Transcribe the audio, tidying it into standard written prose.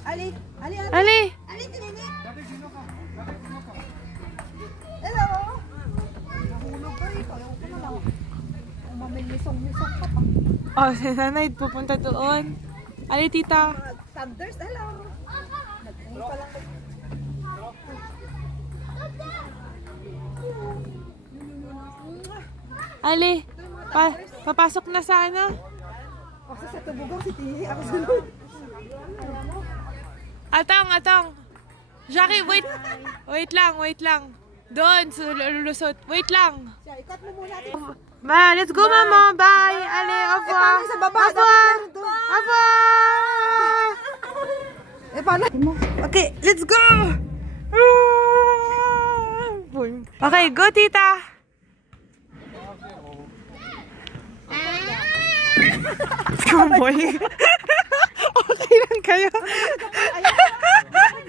Ali! Ali! Ali! Ali! Hello! Nahulog ka rin. Ayaw ko na lang. Umamilisong-lisong ka pa. Oh, si nanay pupunta doon. Ali, tita. Thunders, hello! Nagpunta pa lang. Ali, papasok na sana. Kasi sa tubugang si Tihi, ako sunod. Atong. Jackie, wait. Wait lang. Doon, lulusot. Wait lang. Siya, ikat mo muna. Ma, let's go, mama. Bye. Ali, au revoir. Paano sa baba? Au revoir. Paano? Okay, let's go. Okay, go, tita. Good boy. Okay lang kayo.